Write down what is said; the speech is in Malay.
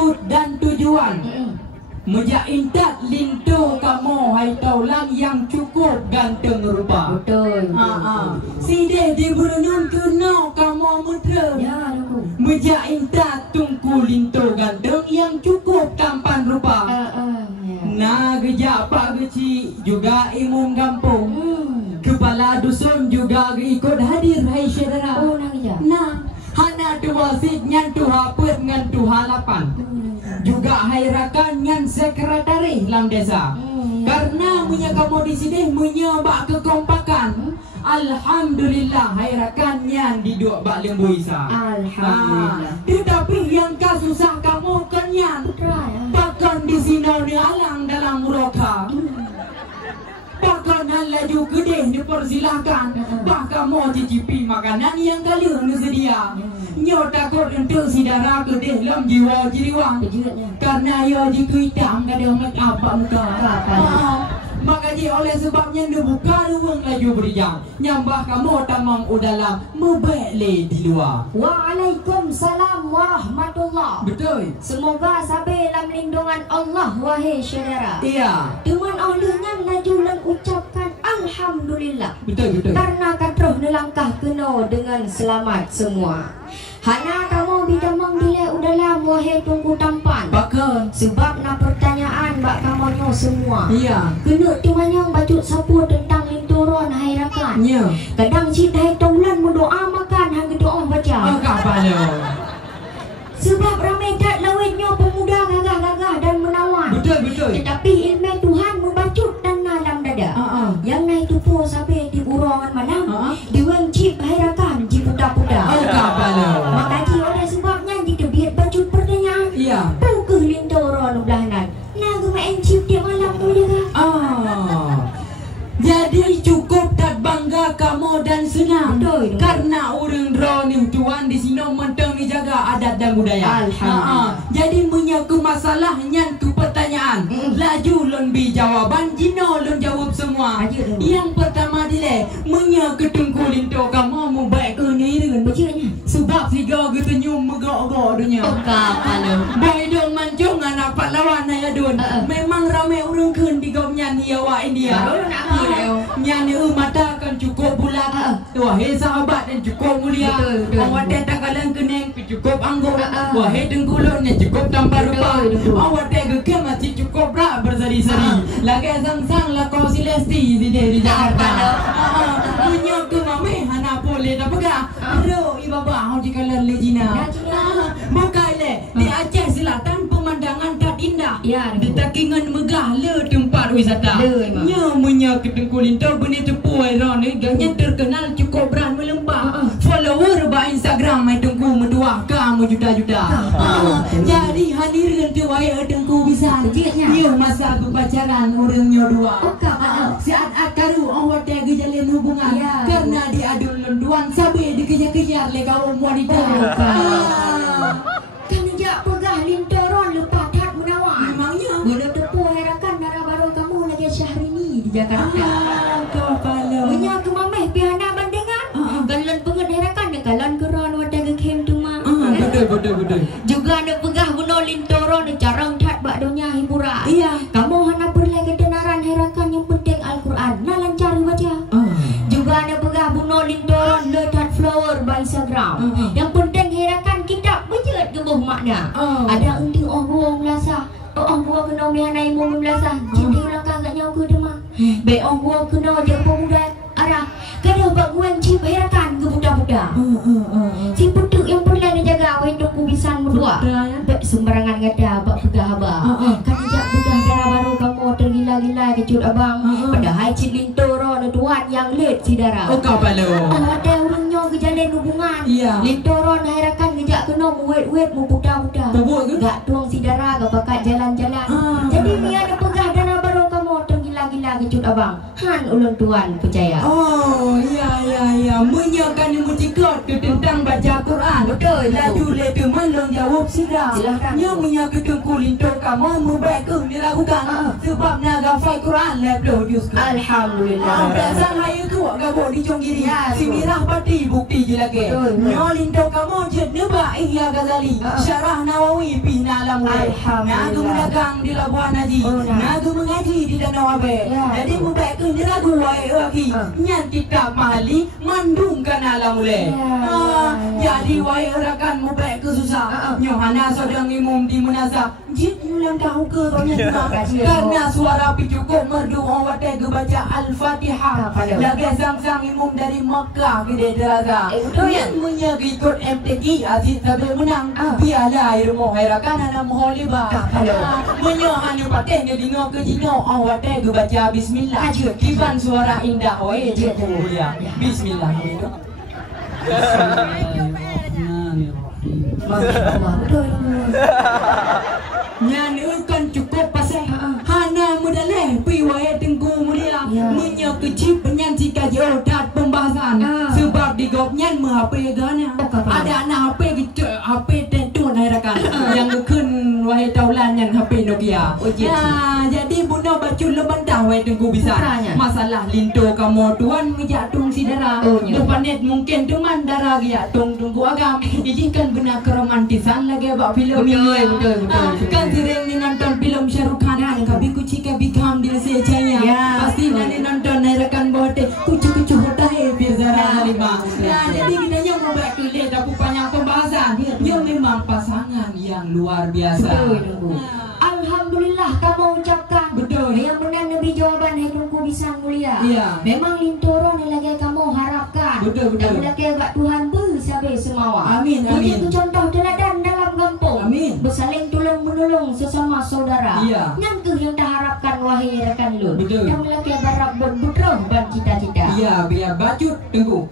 maksud dan tujuan. Menjaintat lintu kamu hai taulang yang cukup ganteng rupa. Betul. Sideh di berenun kena kamu mutra. Ya, menjaintat tungku lintu ganteng yang cukup tampan rupa. Nah, gejak pak geci juga imum kampung. Kepala dusun juga ikut hadir hai saudara. Oh, nah gejak. Nah, hana tu wasit nyan tu hapet ngan tu halapan. Juga hai rakan ngan sekretaris lam desa. Karena punya kamu di sini menyebak kekompakan. Alhamdulillah hai rakan nyan diduk bak lembu isa. Alhamdulillah. Tetapi yang kasusah kamu kenyan. Bahkan di sini ni alang dalam roka. Bahkan laju gede dipersilahkan. Bahkan mau cicipi makanan yang kalian sedia. Nyo takut untuk saudara gede dalam jiwa jiriwang. Karena yo jitu hitam kadang make up muka. Maka oleh sebabnya dibuka ruang laju berjam. Nyambah kamu tamam udalam mebele di luar. Waalaikumsalam warahmatullah. Betul. Semoga sampai dalam lindungan Allah wahai saudara. Iya. Dengan olehnya laju dan ucapkan alhamdulillah. Betul. Karena katruh nelangkah kena dengan selamat semua. Hana kamu bidamang dile udalam wahai tunggu tampan. Bahkan sebab na pertanyaan bak kamu semua. iya. Kena tumanyang bacut sapu tentang linturon hai rakan. Iya. Kadang cik hai taulan mendoa makan hang doa baca. Kapalo. Sebab ramai tak lawetnya pemuda gagah-gagah dan menawan. Betul. Tetapi ilmu Tuhan membacut dan dalam dada. Yang naik tupu sampai di urangan malam. Diwen cip hai rakan ji puda-puda. Kapalo. Maka ji oleh sebabnya jika biar bacut pertanyaan. Iya. Pukul linturon ublahanan. Nah gemain cip dia malam tu jaga. Jadi cukup tak bangga kamu dan senang. Betul. Karena orang draw ni tuan di sini mentang dijaga adat dan budaya. Alhamdulillah. Jadi menyaku masalahnya tu pertanyaan. Laju lon bi jawaban jino lon jawab semua. Yang pertama dile menyak ketungku linto kamu mau baik ke ni dengan Bacanya. sebab siga gitu nyum megak-gak dunia. Kapalo. Baik dong mancung anak pahlawan ayah dun. Memang ramai orang kun di kau nyanyi awak India. Baru nak apa leo? Nyanyi mata kan cukup bulat. Wahai sahabat dan cukup mulia. Betul. Awak datang kalian keneng cukup anggur. Wahai tengkulun yang cukup tanpa rupa. Awak tegak masih cukup rak berseri-seri. Lagi sang-sang lah kau silesti di Jakarta. Punya ke mami hana boleh dah pegang. Aduh ibabah kau jika lalu Jina. Bukan le di Aceh Selatan pemandangan tak indah. Ya. Di Takingan megah le tempat wisata. Le, Nya kedengkulin tau benih tepu airan ganya terkenal cukup beran melembah. Follower ba Instagram mai tengku menduah kamu juta-juta. Jadi hadir dengan waya tengku bisa. Yo masa berpacaran orangnya dua. Saat akaru awak tega jalin hubungan. Karena diadul lenduan sampai dikejar-kejar le kaum wanita. Kan jak pegah linteron lepas tak menawan. Memangnya Guna tepu herakan darah baru kamu lagi Syahrini di Jakarta. Kepala. Punya ke mameh pihana bandingan. Galon pengen herakan dan galon keron wadah ke kem tu mak. Betul. Juga ada pegah guna linteron carang tak bak dunia hiburan. Iya. Kamu hana perlu ketenaran herakan yang penting Al-Quran. Nah lancar baca. Juga ada pegah guna linteron letak flower by Instagram. Yang penting herakan kita berjerat gebuh makna. Ada unding buang melasa. Buang kena mihanai mu melasa. Jadi ulang kagak nyau ke demang. Be buang kena je pemuda arah. Kada bak guen cip herakan ke budak-budak. Si putuk yang perlu dijaga awak tunggu bisan mudua. Be sembarangan ngada bak pegah haba. Kan jak pegah darah baru kamu tergila-gila kecut abang. Padahal cilintoro tuan yang let si darah. Kepala. Ada orangnya kejalin hubungan. Iya. Lintoron herakan kejak kena muwet-wet mu budak-budak. Pebuk ke? Gak tuang si darah ke pakat jalan-jalan. Jadi ni ada pegah darah baru kamu tergila-gila kecut abang. Han ulun tuan percaya. Iya. Menyakan yang bercakap tentang baca Quran. Quran. Betul. Laju letu melong jawab sidang. Silakan. Nya menyakit kulinto kamu mubek diragukan. Sebab naga fai Quran le produce. Alhamdulillah. Biasa hayu tu gabo di jonggiri. Ya, Si mirah pati bukti je lagi. Betul. Nyolinto kamu jet neba Ihya Ghazali. Syarah Nawawi pihna lamu. Alhamdulillah. Nagu mendagang di Labuan Haji. Nagu mengaji di Danau Abe. Jadi mubek diragu wae lagi. Nyan kitab mahali mandung kana lamule. Jadi wae rakan mubek susah. Nyohana sedang imum di munazah. Jit ulang tahu ke karena suara picukup merdu awak tega baca Al-Fatihah. Lagi sang-sang imum dari Makkah ke Deraza. Yang menyagikut MTQ aziz sampai menang. Piala air moherakan ada moholibah. Menyohani pateh di dino ke jino awak tega baca Bismillah. Kiban suara indah wae je mulia. Bismillah. Nyan kan cukup pasal hana mudaleh pi wae tengku mulia menyo kecip penyan jika jodat pembahasan sebab di gop nyan HP gana ada anak HP gitu HP tentu rakan yang keun wae taulan nyan HP Nokia. Jadi buno bacul leban dah wae tengku bisa masalah linto kamu tuan mejatung sidara depanet mungkin teman darah ya tunggu agam izinkan benar keromantisan lagi bak film betul. Kan sering ni nonton film Shahrukh Khan Kabhi Kuchi Kabhi Gham Dil Se Chaya pasti nanti nonton rekan bote kucu-kucu hota hai fir zara halima. Jadi kita yang mau back to late aku banyak pembahasan yang memang pasangan yang luar biasa. Alhamdulillah kamu ucapkan. Betul. Yang benar Nabi jawaban hai tungku bisa mulia. Memang lintoro ni lagi kamu harapkan. Betul. Dan lagi agak Tuhan bersabar semawa. Amin. Begitu contoh teladan dalam kampung. Amin. Bersaling tolong menolong sesama saudara. Yang tu yang dah harapkan wahai rekan lu. Betul. Dan lagi berharap berbudrah dan cita-cita. Biar bacut tunggu.